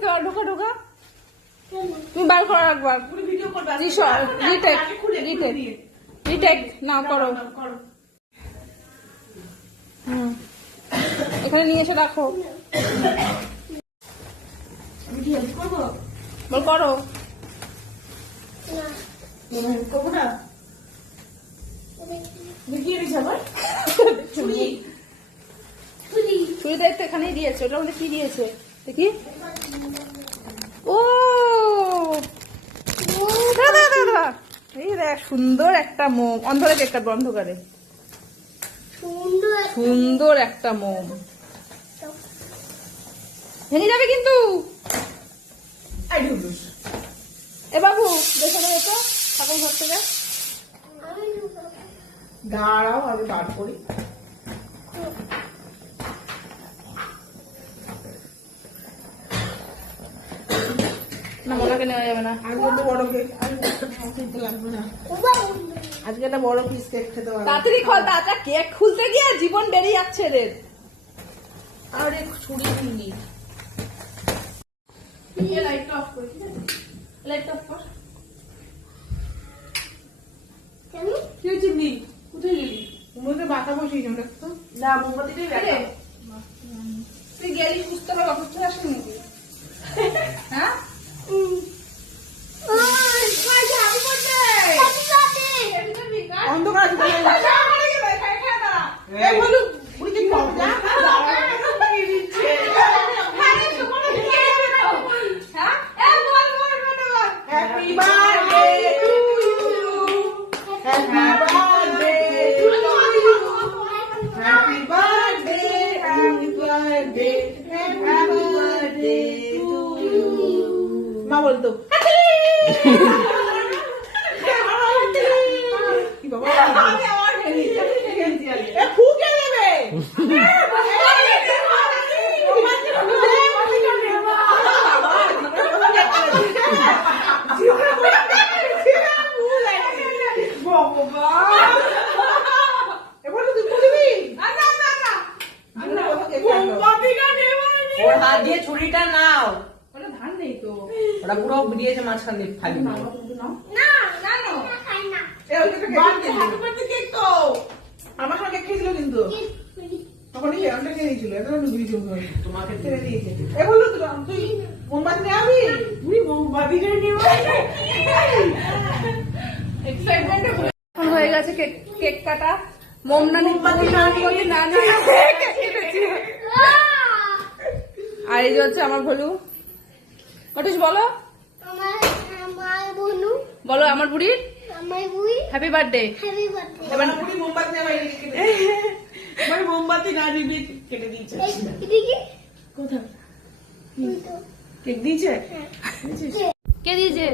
দিতে পারো, ঢোকা ঢোকা। তুমি বার করো একবার। রিটেক না করো। এখানে নিয়ে এসে রাখো। বল করো। চুরি দায়িত্ব এখানেই দিয়েছে। ওটা মধ্যে কি দিয়েছে দেখি। ও এই দেখ সুন্দর একটা মোম। অন্ধকারে কেকটা অন্ধকারে সুন্দর একটা মোম। ভেঙে যাবে কিন্তু। এ বাবু দেখে নেবে তো ঠাকুর ঘর থেকে। দাঁড়াও আমি বার করি। না মোনাকে নেওয়া যাবে না। আজকে তো বড় কেক লাগবে না। আজকে একটা বড় পিস কেক খেতে পারবো। তাড়াতাড়ি খোল। তাড়াতাড়ি কেক খুলতে গিয়ে জীবন বেরিয়ে যাচ্ছে এদের। আরে ছুরি নিই। লাইটটা অফ কর, ঠিক আছে? লাইটটা অফ কর। কি হয়েছে নি? কোথায় গেলি? মধ্যে বাতা বসিয়ে যাও দেখতো। না মোমবাতিটাই রাখো। তুই গেলি সুস্থ হবে, অসুস্থ আসবি নাকি? হ্যাঁ অন্ধকার মা বলতো ফুকে দেবে। ওর হাত দিয়ে ছুরিটা নাও। ওটা ধান নেই তো। ওটা পুরো বেরিয়েছে মাঝখান দিয়ে ফালি। না না না আমার সঙ্গে খেয়েছিল কিন্তু তখন অনেকটা খেয়ে নিয়েছিল। এটা আমি বুঝি তোমাকে ছেড়ে দিয়েছে। এ বললো তো তুই মোমবাতি নিয়ে আবি। তুই মোমবাতিটা নিয়ে এক্সাইটমেন্টে এখন হয়ে গেছে কেক কাটা। মোম না মোমবাতি না আর এই যে হচ্ছে আমার ভলু। কটিস বলো, বলো আমার বুড়ি হ্যাপি বার্থডে। এবার মোমবাতি নেওয়া এবার মোমবাতি না দিবি কেটে দিয়েছে। কোথায় কেক দিয়েছে? কে দিয়েছে?